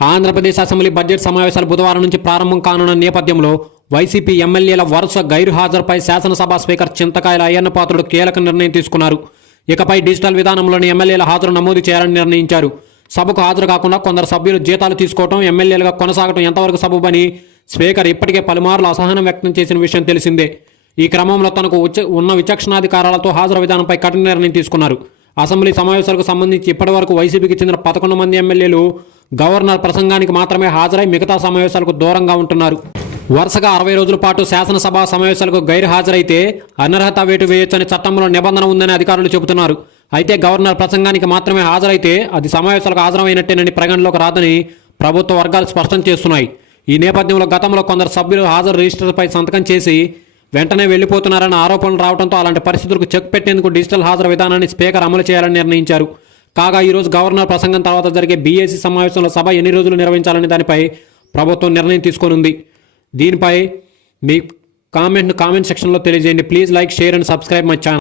Andhra Pradesh assembly budget సమావేశాలు బుధవారం నుంచి ప్రారంభం కానున్న నేపథ్యంలో వైసీపీ ఎమ్మెల్యేల వరుస గైరు హాజరుపై శాసనసభ స్పీకర్ చింతకాయల అయ్యన్న పాత్రుడు కీలక నిర్ణయం తీసుకున్నారు. ఇకపై డిజిటల్ విధానంలోని ఎమ్మెల్యేల హాజరు నమోదు చేయాలని నిర్ణయించారు. సభకు హాజరు కాకుండా కొందరు సభ్యులు జీతాలు తీసుకోవడం ఎమ్మెల్యేలుగా కొనసాగడం ఎంతవరకు సబబని స్పీకర్ ఇప్పటికే పలుమార్లు అసహనం వ్యక్తం చేసిన విషయం తెలిసిందే. ఈ క్రమంలో తనకు ఉన్న విచక్షణాధికారాలతో హాజరు విధానంపై కఠిన నిర్ణయం తీసుకున్నారు. అసెంబ్లీ సమావేశాలకు సంబంధించి ఇప్పటివరకు వైసీపీకి చెందిన పదకొండు మంది ఎమ్మెల్యేలు గవర్నర్ ప్రసంగానికి మాత్రమే హాజరై మిగతా సమావేశాలకు దూరంగా ఉంటున్నారు. వరుసగా అరవై రోజుల పాటు శాసనసభ సమావేశాలకు గైర్హాజరైతే అనర్హత వేటు వేయొచ్చని చట్టంలో నిబంధన ఉందని అధికారులు చెబుతున్నారు. అయితే గవర్నర్ ప్రసంగానికి మాత్రమే హాజరైతే అది సమావేశాలకు హాజరమైనట్టేనని పరిగణలోకి రాదని ప్రభుత్వ వర్గాలు స్పష్టం చేస్తున్నాయి. ఈ నేపథ్యంలో గతంలో కొందరు సభ్యులు హాజరు రిజిస్టర్పై సంతకం చేసి వెంటనే వెళ్ళిపోతున్నారన్న ఆరోపణలు రావడంతో అలాంటి పరిస్థితులకు చెక్ పెట్టేందుకు డిజిటల్ హాజరు విధానాన్ని స్పీకర్ అమలు చేయాలని నిర్ణయించారు. కాగా ఈ రోజు గవర్నర్ ప్రసంగం తర్వాత జరిగే బీఏసీ సమావేశంలో సభ ఎన్ని రోజులు నిర్వహించాలనే దానిపై ప్రభుత్వం నిర్ణయం తీసుకోనుంది. దీనిపై మీ కామెంట్ను కామెంట్ సెక్షన్లో తెలియజేయండి. Please like share and subscribe my channel.